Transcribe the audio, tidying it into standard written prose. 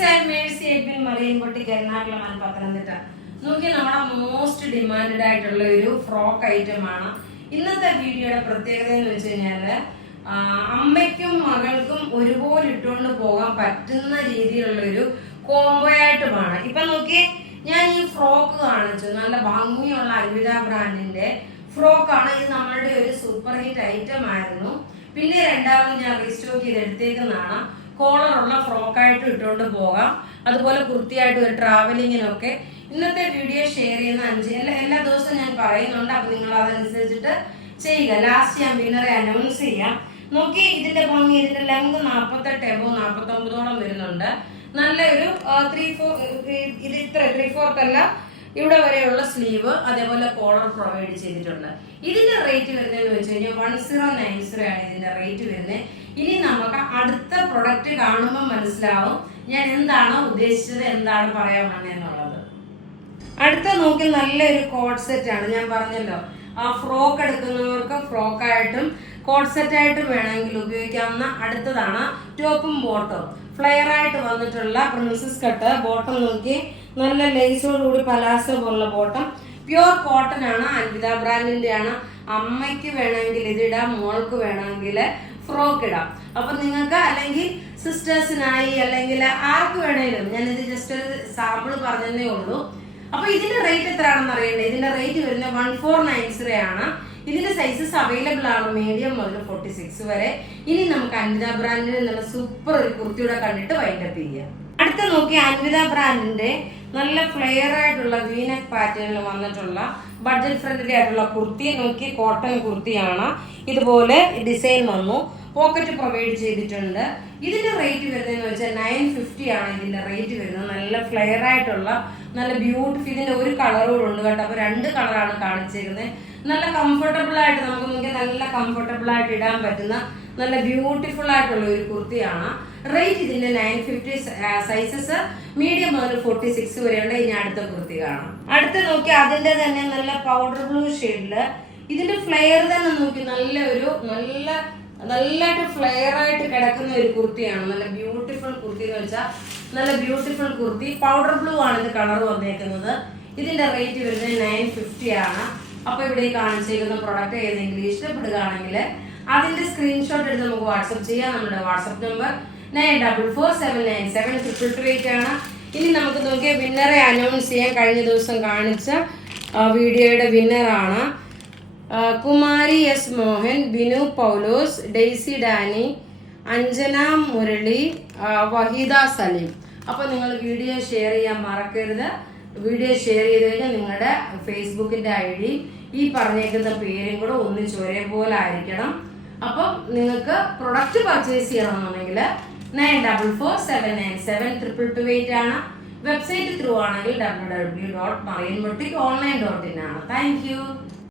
Friends, I Mercy Edwin മറിയൻപൊട്ടി Ernakulam and Pathanamthitta. നോക്കി നമ്മുടെ മോസ്റ്റ് ഡിമാൻഡഡ് ആയിട്ടുള്ള ഒരു ഫ്രോക്ക് ഐറ്റം ആണ് ഇന്നത്തെ വീഡിയോയുടെ പ്രത്യേകത എന്ന് വെച്ച് കഴിഞ്ഞാല് അമ്മയ്ക്കും മകൾക്കും ഒരുപോലെ ഇട്ടുകൊണ്ട് പോകാൻ പറ്റുന്ന രീതിയിലുള്ള ഒരു കോംബോ ആയിട്ടുമാണ്. ഇപ്പൊ നോക്കി, ഞാൻ ഈ ഫ്രോക്ക് കാണിച്ചു. നല്ല ഭംഗിയുള്ള അൽവിദ ബ്രാൻഡിന്റെ ഫ്രോക്കാണ്. ഇത് നമ്മളുടെ ഒരു സൂപ്പർ ഹിറ്റ് ഐറ്റം ആയിരുന്നു. പിന്നെ രണ്ടാമത് ഞാൻ റീസ്റ്റോക്ക് ചെയ്ത് എടുത്തേക്കുന്നതാണ്. കോളറുള്ള ഫ്രോക്കായിട്ട് ഇട്ടുകൊണ്ട് പോകാം, അതുപോലെ കുർത്തിയായിട്ട് ഒരു ട്രാവലിങ്ങിനൊക്കെ. ഇന്നത്തെ വീഡിയോ ഷെയർ ചെയ്യുന്ന എല്ലാ ദിവസവും ഞാൻ പറയുന്നുണ്ട്. അപ്പൊ നിങ്ങൾ അതനുസരിച്ചിട്ട് ചെയ്യുക. ലാസ്റ്റ് ഞാൻ വിന്നറെ അനൗൺസ് ചെയ്യാം. നോക്കി, ഇതിന്റെ ഭംഗി, ഇതിന്റെ ലെങ്ത് 48 എബോ 49ഓളം വരുന്നുണ്ട്. നല്ല ഒരു 3/4 അല്ല, ഇവിടെ വരെയുള്ള സ്ലീവ്, അതേപോലെ കോളർ പ്രൊവൈഡ് ചെയ്തിട്ടുണ്ട്. ഇതിന്റെ റേറ്റ് വരുന്നതെന്ന് വെച്ച് കഴിഞ്ഞാൽ 1090 ആണ് ഇതിന്റെ റേറ്റ് വരുന്നത്. ഇനി നമുക്ക് അടുത്ത പ്രൊഡക്റ്റ് കാണുമ്പോൾ മനസ്സിലാവും ഞാൻ എന്താണ് ഉദ്ദേശിച്ചത്, എന്താണ് പറയാൻ വന്നതെന്നുള്ളത്. അടുത്ത നോക്കി, നല്ലൊരു കോഡ് സെറ്റ് ആണ്. ഞാൻ പറഞ്ഞല്ലോ, ആ ഫ്രോക്ക് എടുക്കുന്നവർക്ക് ഫ്രോക്കായിട്ടും കോഡ് സെറ്റ് ആയിട്ടും വേണമെങ്കിൽ ഉപയോഗിക്കാവുന്ന അടുത്തതാണ്. ടോപ്പും ബോട്ടം ഫ്ലെയർ ആയിട്ട് വന്നിട്ടുള്ള പ്രിൻസസ് കട്ട്. ബോട്ടം നോക്കി, നല്ല ലേസോടുകൂടി പലാസോ പോലുള്ള ബോട്ടം. പ്യുവർ കോട്ടൺ ആണ്, അൽവിദ ബ്രാൻഡിന്റെ ആണ്. അമ്മയ്ക്ക് വേണമെങ്കിൽ ഇതിടാം, മോൾക്ക് വേണമെങ്കിൽ ഫ്രോക്ക് ഇടാം. അപ്പൊ നിങ്ങൾക്ക് അല്ലെങ്കിൽ സിസ്റ്റേഴ്സിനായി അല്ലെങ്കിൽ ആർക്ക് വേണേലും, ഞാനിത് ജസ്റ്റ് ഒരു സാമ്പിൾ പറഞ്ഞതേ ഉള്ളൂ. അപ്പൊ ഇതിന്റെ റേറ്റ് എത്രയാണെന്ന് അറിയണ്ടേ? ഇതിന്റെ റേറ്റ് വരുന്നത് 1490 ആണ്. ഇതിന്റെ സൈസസ് അവൈലബിൾ ആണ്, മീഡിയം മുതൽ 46 വരെ. ഇനി നമുക്ക് അൽവിദ ബ്രാൻഡിന്റെ നല്ല സൂപ്പർ ഒരു കുർത്തിയുടെ കണ്ടിട്ട് വൈൻഡപ്പ് ചെയ്യാം. അടുത്ത നോക്കി, അൽവിദ ബ്രാൻഡിന്റെ നല്ല ഫ്ലെയർ ആയിട്ടുള്ള വീനക് പാറ്റേണിൽ വന്നിട്ടുള്ള ബഡ്ജറ്റ് ഫ്രണ്ട്ലി ആയിട്ടുള്ള കുർത്തി. നോക്കി, കോട്ടൺ കുർത്തിയാണ്. ഇതുപോലെ ഡിസൈൻ വന്നു, പോക്കറ്റ് പ്രൊവൈഡ് ചെയ്തിട്ടുണ്ട്. ഇതിന്റെ റേറ്റ് വരുന്നതെന്ന് വെച്ചാൽ 950 ആണ് ഇതിന്റെ റേറ്റ് വരുന്നത്. നല്ല ഫ്ലെയർ ആയിട്ടുള്ള നല്ല ബ്യൂട്ടിഫുൾ, ഇതിന്റെ ഒരു കളറോട് ഉണ്ട് കേട്ടോ. അപ്പൊ 2 കളറാണ് കാണിച്ചിരിക്കുന്നത്. നല്ല കംഫർട്ടബിൾ ആയിട്ട് നമുക്ക് നോക്കി നല്ല കംഫർട്ടബിൾ ആയിട്ട് ഇടാൻ പറ്റുന്ന നല്ല ബ്യൂട്ടിഫുൾ ആയിട്ടുള്ള ഒരു കുർത്തിയാണ്. റേറ്റ് ഇതിന്റെ 950. സൈസസ് മീഡിയം മുതൽ 46 വരെയുള്ള. ഇനി അടുത്ത കുർത്തി കാണാം. അടുത്ത നോക്കി, അതിന്റെ തന്നെ നല്ല പൗഡർ ബ്ലൂ ഷെയ്ഡില്. ഇതിന്റെ ഫ്ലെയർ തന്നെ നോക്കി, നല്ലതായിട്ട് ഫ്ലെയർ ആയിട്ട് കിടക്കുന്ന ഒരു കുർത്തിയാണ്. നല്ല ബ്യൂട്ടിഫുൾ കുർത്തി എന്ന് വെച്ചാൽ നല്ല ബ്യൂട്ടിഫുൾ കുർത്തി. പൗഡർ ബ്ലൂ ആണ് ഇത് കളർ വന്നേക്കുന്നത്. ഇതിന്റെ റേറ്റ് വരുന്നത് 950 ആണ്. അപ്പൊ ഇവിടെ കാണിച്ചിരിക്കുന്ന പ്രൊഡക്റ്റ് ഏതെങ്കിലും ഇഷ്ടപ്പെടുകയാണെങ്കിൽ അതിന്റെ സ്ക്രീൻഷോട്ട് എടുത്ത് നമുക്ക് വാട്സപ്പ് ചെയ്യാം. നമ്മുടെ വാട്സപ്പ് നമ്പർ 9447972288 ആണ്. ഇനി നമുക്ക് നോക്കിയാൽ വിന്നറെ അനൗൺസ് ചെയ്യാൻ. കഴിഞ്ഞ ദിവസം കാണിച്ച വീഡിയോയുടെ വിന്നറാണ് കുമാരി എസ് മോഹൻ, ബിനു പൗലോസ്, ഡെയ്സി ഡാനി, അഞ്ജന മുരളി, വഹീദ സലീം. അപ്പൊ നിങ്ങൾ വീഡിയോ ഷെയർ ചെയ്യാൻ മറക്കരുത്. വീഡിയോ ഷെയർ ചെയ്ത് കഴിഞ്ഞാൽ നിങ്ങളുടെ ഫേസ്ബുക്കിന്റെ ID ഈ പറഞ്ഞേക്കുന്ന പേരും കൂടെ ഒന്നിച്ച് ഒരേപോലെ ആയിരിക്കണം. അപ്പം നിങ്ങൾക്ക് പ്രൊഡക്റ്റ് പർച്ചേസ് ചെയ്യണമെന്നുണ്ടെങ്കിൽ 9447972288 ആണ്. വെബ്സൈറ്റ് ത്രൂ ആണെങ്കിൽ www.marianboutique.online.in ആണ്. Thank you.